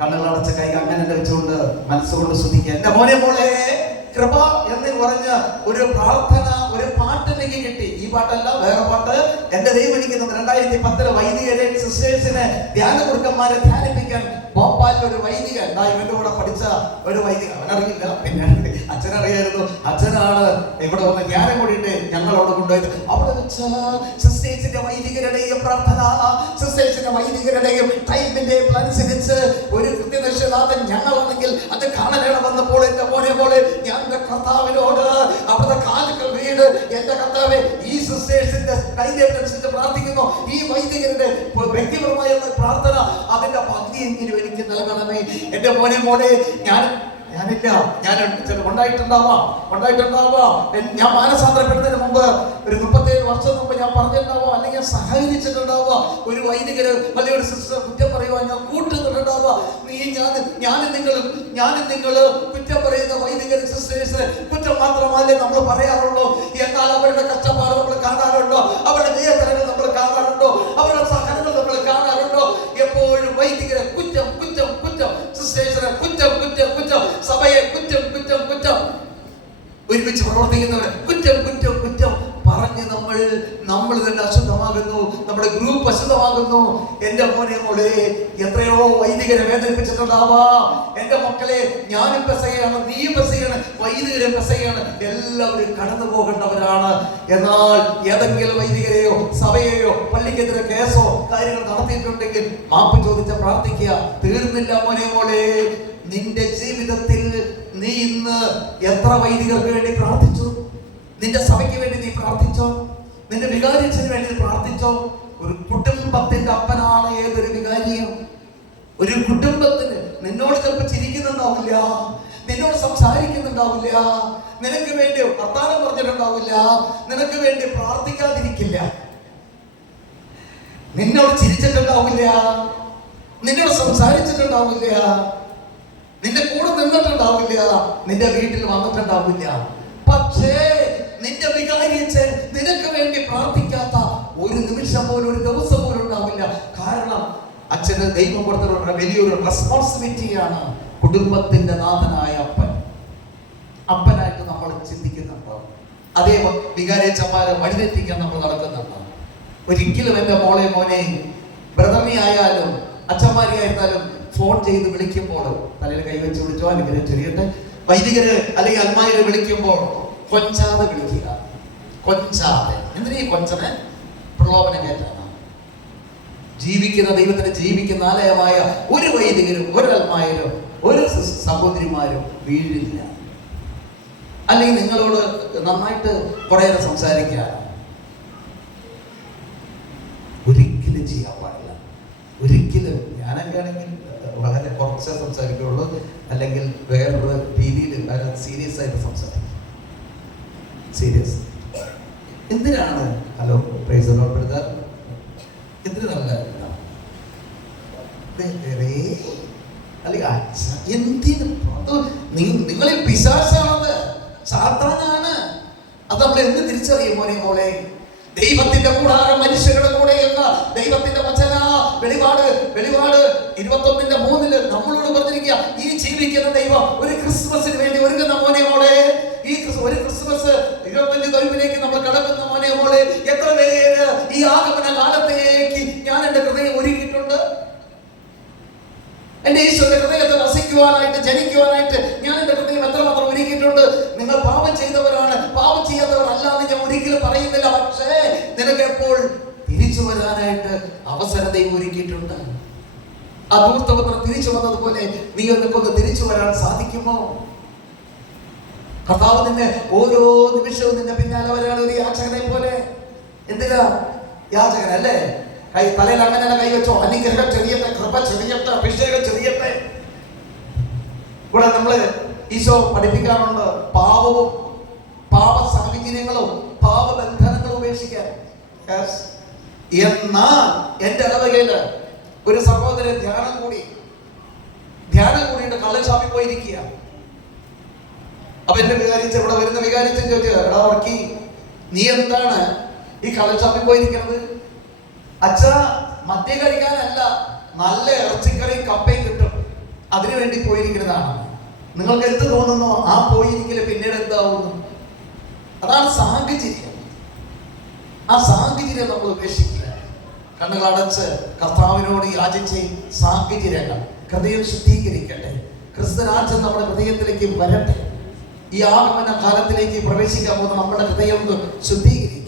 കണ്ണുകളടച്ച കൈ അങ്ങനെ വെച്ചുകൊണ്ട് മനസ്സുകൊണ്ട് ശ്രദ്ധിക്കുക എന്റെ മോനെ മോളെ കൃപ എന്ന് പറഞ്ഞ് ഒരു പ്രാർത്ഥന ഒരു പാട്ട് എനിക്ക് കിട്ടി. പാട്ടല്ല വേറെ പാട്ട്. എന്റെ ദൈവം എനിക്ക് രണ്ടായിരത്തി പത്തിൽ വൈദികരെ സിസ്റ്റേഴ്സിനെ ധ്യാന കുറുക്കന്മാരെ ധ്യാനിപ്പിക്കാൻ ഭോപ്പാലിൽ ഒരു വൈദികൻ. എന്താ ഇവന്റെ കൂടെ പഠിച്ച ഒരു വൈദികൻ. അവനറിയില്ല. പിന്നെ അച്ഛനറിയായിരുന്നു. അച്ഛനാണ് ഇവിടെ വന്ന് ധ്യാനം കൂടിയിട്ട് ഞങ്ങളവിടെ കൊണ്ടുപോയത്. അവിടെ വെച്ച് സിസ്റ്റേഴ്സിന്റെ വൈദികരുടെയും പ്രാർത്ഥന സിസ്റ്റേഴ്സിന്റെ വൈദികരുടെയും ടൈമിന്റെ അനുസരിച്ച് ഒരു കൃത്യനിഷ്ഠനാഥൻ ഞങ്ങളാണെങ്കിൽ അത് കാണാനാണ് വന്നപ്പോൾ പോലെ ഞാൻ എന്റെ കർത്താവിനോട് അവിടുത്തെ കാലുകൾ വീട് എന്റെ കർത്താവെ ഈ സിസ്റ്റേഴ്സിന്റെ ടൈമിന്റെ അനുസരിച്ച് പ്രാർത്ഥിക്കുന്നു. ഈ വൈദികരുടെ വ്യക്തിപരമായ പ്രാർത്ഥന അതിന്റെ പകുതിയെങ്കിലും എനിക്ക് നൽകണമേ. എന്റെ മോനെ മോനെ ഞാൻ ഞാനില്ല. ഞാൻ ഉണ്ടായിട്ടുണ്ടാവാം ഉണ്ടായിട്ടുണ്ടാവാം ഞാൻ മാനസാന്തരപ്പെടുന്നതിന് മുമ്പ് ഒരു മുപ്പത്തേഴ് വർഷം മുമ്പ് ഞാൻ പറഞ്ഞിട്ടുണ്ടാവാം. അല്ലെങ്കിൽ ഞാൻ സഹകരിച്ചിട്ടുണ്ടാവാം. ഒരു വൈദികര് അല്ലെങ്കിൽ ഒരു സിസ്റ്റർ കുറ്റം പറയുവാൻ ഞാൻ കൂട്ടുന്നുണ്ടാവാം നീ ഞാൻ ഞാനും നിങ്ങളും ഞാനും നിങ്ങൾ കുറ്റം പറയുന്ന വൈദികര് സിസ്റ്റേഴ്സ് കുറ്റം മാത്രമല്ലേ നമ്മൾ പറയാറുള്ളൂ. എന്നാൽ അവരുടെ കഷ്ടപ്പാട് നമ്മൾ കാണാറുണ്ടോ? ഒരുമിച്ച് പ്രവർത്തിക്കുന്നവർ കുറ്റം കുറ്റം കുറ്റം. പറഞ്ഞ് നമ്മൾ നമ്മൾ തന്നെ അശുദ്ധമാകുന്നു. നമ്മുടെ ഗ്രൂപ്പ് അശുദ്ധമാകുന്നു. എന്റെ മോനെ മോളെ എത്രയോ വൈദികരെ വേദനിപ്പിച്ചിട്ടുണ്ടാവാം. എന്റെ മക്കളെ ഞാനും പെസയാണ് നീയും പെസയാണ് വൈദികരെ പെസയാണ്. എല്ലാവരും കടന്നു പോകേണ്ടവരാണ്. എന്നാൽ ഏതെങ്കിലും വൈദികരെയോ സഭയെയോ പള്ളിക്കെതിരെ കേസോ കാര്യങ്ങൾ നടത്തിയിട്ടുണ്ടെങ്കിൽ മാപ്പ് ചോദിച്ച പ്രാർത്ഥിക്കുക. തീർന്നില്ല മോനെ മോളെ. നിന്റെ ജീവിതത്തിൽ നീ ഇന്ന് എത്ര വൈദികർക്ക് വേണ്ടി പ്രാർത്ഥിച്ചു? നിന്റെ സഭയ്ക്ക് വേണ്ടി നീ പ്രാർത്ഥിച്ചോ? നിന്റെ വികാരിച്ചതിന് വേണ്ടി നീ പ്രാർത്ഥിച്ചോ? ഒരു കുടുംബത്തിന്റെ അപ്പനാണ് ഏതൊരു വികാരിയും? ഒരു കുടുംബത്തിന് നിന്നോട് ചിലപ്പോൾ ചിരിക്കുന്നുണ്ടാവില്ല നിന്നോട് സംസാരിക്കുന്നുണ്ടാവില്ല. നിനക്ക് വേണ്ടി വർത്താനം പറഞ്ഞിട്ടുണ്ടാവില്ല. നിനക്ക് വേണ്ടി പ്രാർത്ഥിക്കാതിരിക്കില്ല. നിന്നോട് ചിരിച്ചിട്ടുണ്ടാവില്ല. നിന്നോട് സംസാരിച്ചിട്ടുണ്ടാവില്ല. നിന്റെ കൂടെ നിന്നിട്ടുണ്ടാവില്ല. നിന്റെ വീട്ടിൽ വന്നിട്ടുണ്ടാവില്ല. പക്ഷേ നിന്റെ വികാരിച്ച് നിനക്ക് വേണ്ടി പ്രാർത്ഥിക്കാത്ത ഒരു നിമിഷം പോലും ഒരു ദിവസം പോലും ഉണ്ടാവില്ല. കാരണം അച്ഛന് ദൈവം കൊടുത്തിട്ടുള്ള വലിയൊരു റെസ്പോൺസിബിലിറ്റിയാണ് കുടുംബത്തിന്റെ നാഥനായ അപ്പൻ. അപ്പനായിട്ട് നമ്മൾ ചിന്തിക്കുന്നുണ്ടോ? അതേ വികാരിച്ചന്മാരെ വഴിതെറ്റിക്കാൻ നമ്മൾ നടക്കുന്നുണ്ടോ? ഒരിക്കലും എന്റെ മോളെ മോനെ ബ്രദറിനെ ആയാലും അച്ഛന്മാരെ ആയിരുന്നാലും ഫോൺ ചെയ്ത് വിളിക്കുമ്പോൾ തലയിൽ കൈവച്ച് വിളിച്ചോ അല്ലെങ്കിൽ ചെറിയട്ടെ വൈദികര് അല്ലെങ്കിൽ അൽമാരെ വിളിക്കുമ്പോൾ കൊഞ്ചാതെ വിളിക്കുക. കൊഞ്ചാതെ. എന്തിനാ ഈ കൊഞ്ചനെ? പ്രലോഭനം കയറ്റാണ് ജീവിക്കുന്ന ദൈവത്തിന് ജീവിക്കുന്ന ആലയമായ ഒരു വൈദികരും ഒരു അൽമായരും ഒരു സഹോദരിമാരും വീഴില്ല. അല്ലെങ്കിൽ നിങ്ങളോട് നന്നായിട്ട് കുറേ നേരം സംസാരിക്കുക. ഒരിക്കലും ചെയ്യാൻ പാടില്ല. ഒരിക്കലും ഞാനൊക്കെ ആണെങ്കിൽ വളരെ കുറച്ചേ സംസാരിക്കുകയുള്ളൂ അല്ലെങ്കിൽ വേറൊരു രീതിയിൽ വളരെ സീരിയസ് ആയിട്ട് സംസാരിക്കും. സീരിയസ് എന്തിനാണ്? ഹലോ പ്രൈസ് അച്ഛ എന്തിന് അത് നി- നിങ്ങളിൽ പിശാസാണത് സാത്താനാണ്. അത് നമ്മൾ എന്ത് തിരിച്ചറിയും മോനെ മോളെ? ദൈവത്തിന്റെ കൂടാരം മനുഷ്യരുടെ കൂടെ എന്ന ദൈവത്തിന്റെ വചന വെളിപാട് വെളിപാട്. ഇരുപത്തൊന്നിന്റെ മൂന്നിൽ നമ്മളോട് പറഞ്ഞിരിക്കുക ഈ ജീവിക്കുന്ന ദൈവം ഒരു ക്രിസ്മസിന് വേണ്ടി ഒരുങ്ങുന്ന മോനെ മോളെ. ഈ ഒരു ക്രിസ്മസ് ഇരുപത്തഞ്ച് കഴിവിലേക്ക് നമ്മൾ കടക്കുന്ന മോനെ മോളെ. എത്ര പേര് ഈ ആഗമന കാലത്തേക്ക് ഞാൻ എന്റെ ഹൃദയം ഒരുക്കിയിട്ടുണ്ട്? എന്റെ ഈശോയുടെ ഹൃദയത്തെ വസിക്കുവാനായിട്ട് ജനിക്കുവാനായിട്ട് ഞാൻ എന്റെ ഹൃദയം എത്രമാത്രം ഒരുക്കിയിട്ടുണ്ട് നിങ്ങൾ പാപം ചെയ്തവരാണ് പാപം ചെയ്യാത്തവരല്ല എന്ന് ഞാൻ ഒരിക്കലും പറയുന്നില്ല പക്ഷേ നിനക്ക് എപ്പോൾ തിരിച്ചു വരാനായിട്ട് അവസരം ദൈവം ഒരുക്കിയിട്ടുണ്ട് ആ തിരിച്ചു വന്നതുപോലെ നീ നിനക്കൊന്ന് തിരിച്ചു വരാൻ സാധിക്കുമോ? കർത്താവ് നിന്നെ ഓരോ നിമിഷവും നിന്റെ പിന്നാലെ വരാണ് ഒരു യാചകനെ പോലെ. എന്തിനാ? യാചകൻ അല്ലേ കൈ തലയിൽ അങ്ങനെ കൈവച്ചോ അനുഗ്രഹം ചെറിയട്ടെ കൃപ ചെറിയട്ടെ അഭിഷേകം ചെറിയട്ടെ. ഇവിടെ നമ്മൾ ഈശോ പഠിപ്പിക്കാറുണ്ട് പാപവും പാപ സാഹചര്യങ്ങളും പാപബന്ധനങ്ങളും ഉപേക്ഷിക്കാൻ. എന്നാ എന്നാൽ എന്റെ ഇടവകയിൽ ഒരു സഹോദരൻ ധ്യാനം കൂടി ധ്യാനം കൂടിയിട്ട് കള്ളശാപ്പി പോയിരിക്കുക. അപ്പൊ എന്റെ വികാരിച്ച് ഇവിടെ വരുന്ന വികാരിച്ചൻ ചോദിച്ചു നീ എന്താണ് ഈ കള്ളശാപ്പിൽ പോയിരിക്കുന്നത് അച്ഛ മദ്യം കഴിക്കാനല്ല നല്ല ഇറച്ചിക്കറിയും കപ്പയും കിട്ടും. അതിനു വേണ്ടി പോയിരിക്കുന്നതാണ്. നിങ്ങൾക്ക് എന്ത് തോന്നുന്നു? ആ പോയിരിക്കൽ പിന്നീട് എന്താവുന്നു? അതാണ് സാഹചര്യം. ആ സാഹചര്യം നമ്മൾ ഉപേക്ഷിക്കുക. കണ്ണുകൾ അടച്ച് കർത്താവിനോട് യാചിച്ച് സാഹചര്യങ്ങൾ ഹൃദയം ശുദ്ധീകരിക്കട്ടെ. ക്രിസ്തുരാജ്യം നമ്മുടെ ഹൃദയത്തിലേക്ക് വരട്ടെ. ഈ ആഗമന കാലത്തിലേക്ക് പ്രവേശിക്കാൻ പോകുന്ന നമ്മുടെ ഹൃദയം ശുദ്ധീകരിക്കും